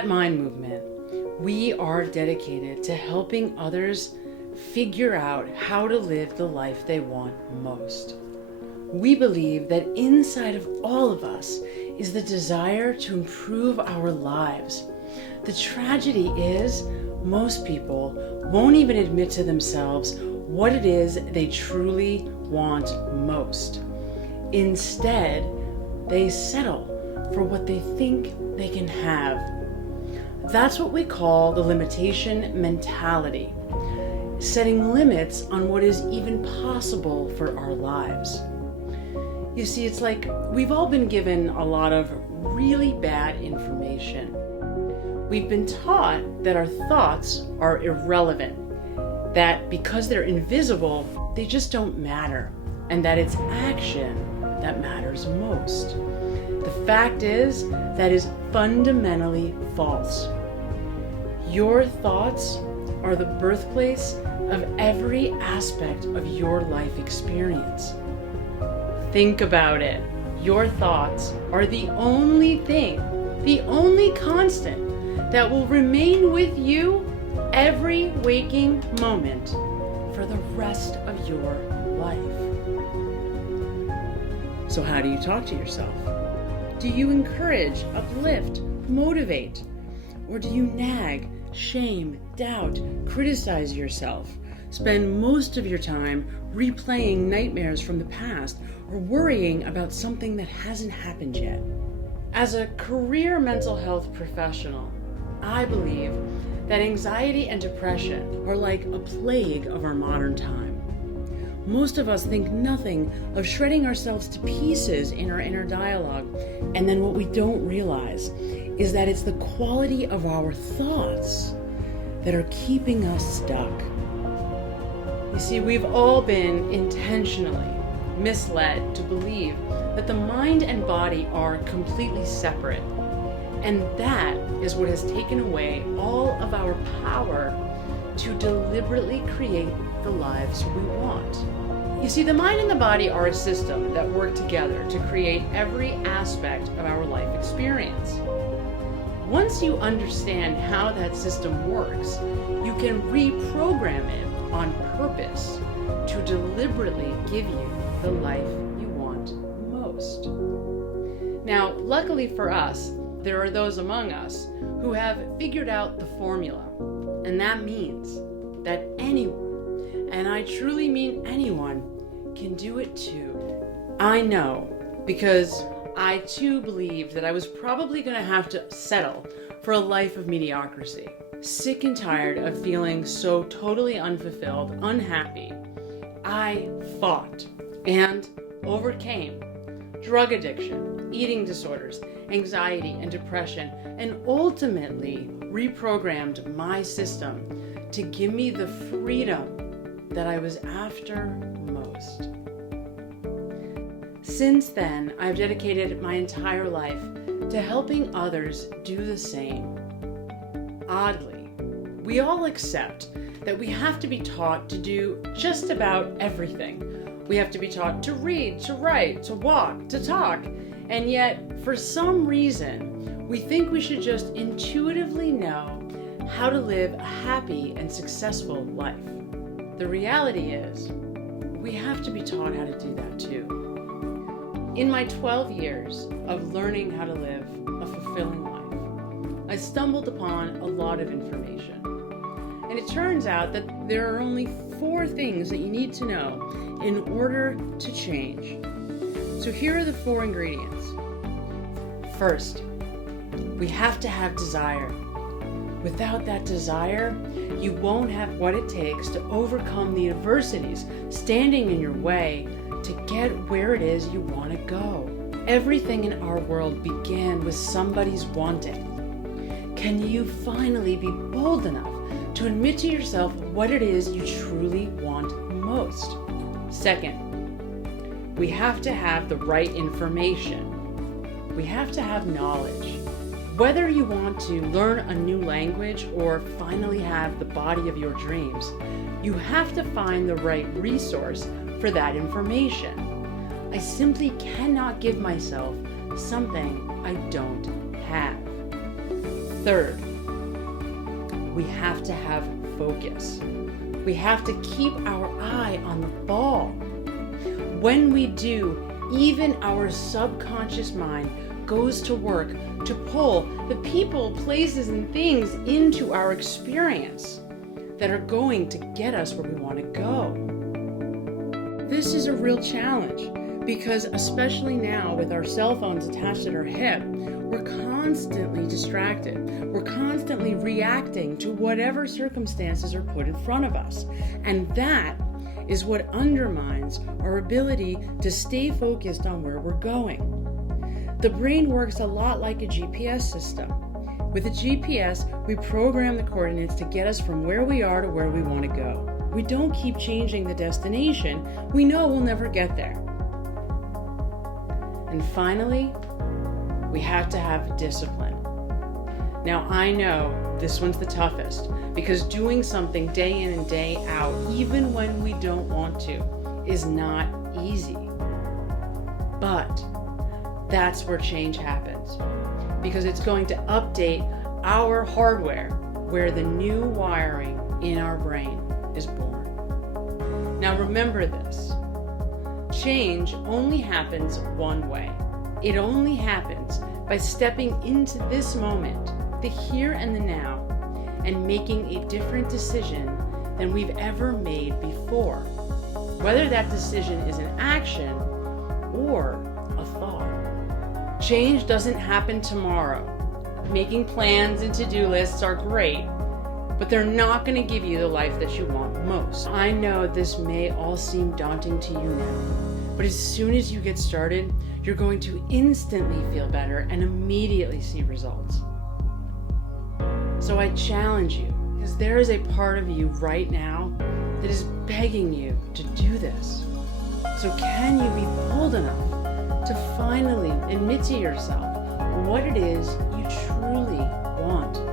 At Mind Movement, we are dedicated to helping others figure out how to live the life they want most. We believe that inside of all of us is the desire to improve our lives. The tragedy is most people won't even admit to themselves what it is they truly want most. Instead, they settle for what they think they can have. That's what we call the limitation mentality, setting limits on what is even possible for our lives. You see, it's like we've all been given a lot of really bad information. We've been taught that our thoughts are irrelevant, that because they're invisible, they just don't matter, and that it's action that matters most. The fact is, that is fundamentally false. Your thoughts are the birthplace of every aspect of your life experience. Think about it. Your thoughts are the only thing, the only constant that will remain with you every waking moment for the rest of your life. So how do you talk to yourself? Do you encourage, uplift, motivate? Or do you nag, shame, doubt, criticize yourself? Spend most of your time replaying nightmares from the past or worrying about something that hasn't happened yet. As a career mental health professional, I believe that anxiety and depression are like a plague of our modern time. Most of us think nothing of shredding ourselves to pieces in our inner dialogue, and then what we don't realize is that it's the quality of our thoughts that are keeping us stuck. You see, we've all been intentionally misled to believe that the mind and body are completely separate, and that is what has taken away all of our power to deliberately create the lives we want. You see, the mind and the body are a system that work together to create every aspect of our life experience. Once you understand how that system works, you can reprogram it on purpose to deliberately give you the life you want most. Now, luckily for us, there are those among us who have figured out the formula, and that means that anyone, and I truly mean anyone, can do it too. I know, because I too believed that I was probably going to have to settle for a life of mediocrity. Sick and tired of feeling so totally unfulfilled, unhappy, I fought and overcame drug addiction, eating disorders, anxiety and depression, and ultimately reprogrammed my system to give me the freedom that I was after most. Since then, I've dedicated my entire life to helping others do the same. Oddly, we all accept that we have to be taught to do just about everything. We have to be taught to read, to write, to walk, to talk, and yet, for some reason, we think we should just intuitively know how to live a happy and successful life. The reality is, we have to be taught how to do that too. In my 12 years of learning how to live a fulfilling life, I stumbled upon a lot of information. And it turns out that there are only 4 things that you need to know in order to change. So here are the 4 ingredients. First, we have to have desire. Without that desire, you won't have what it takes to overcome the adversities standing in your way to get where it is you want to go. Everything in our world began with somebody's wanting. Can you finally be bold enough to admit to yourself what it is you truly want most? Second, we have to have the right information. We have to have knowledge. Whether you want to learn a new language or finally have the body of your dreams, you have to find the right resource for that information. I simply cannot give myself something I don't have. Third, we have to have focus. We have to keep our eye on the ball. When we do, even our subconscious mind goes to work to pull the people, places, and things into our experience that are going to get us where we want to go. This is a real challenge because, especially now with our cell phones attached at our hip, we're constantly distracted. We're constantly reacting to whatever circumstances are put in front of us. And that is what undermines our ability to stay focused on where we're going. The brain works a lot like a GPS system. With a GPS, we program the coordinates to get us from where we are to where we want to go. We don't keep changing the destination. We know we'll never get there. And finally, we have to have discipline. Now, I know this one's the toughest because doing something day in and day out, even when we don't want to, is not easy. But that's where change happens because it's going to update our hardware where the new wiring in our brain is born. Now, remember this. Change only happens one way. It only happens by stepping into this moment, the here and the now, and making a different decision than we've ever made before. Whether that decision is an action or a thought. Change doesn't happen tomorrow. Making plans and to-do lists are great, but they're not going to give you the life that you want most. I know this may all seem daunting to you now, but as soon as you get started, you're going to instantly feel better and immediately see results. So I challenge you, because there is a part of you right now that is begging you to do this. So can you be bold enough to finally admit to yourself what it is you truly want?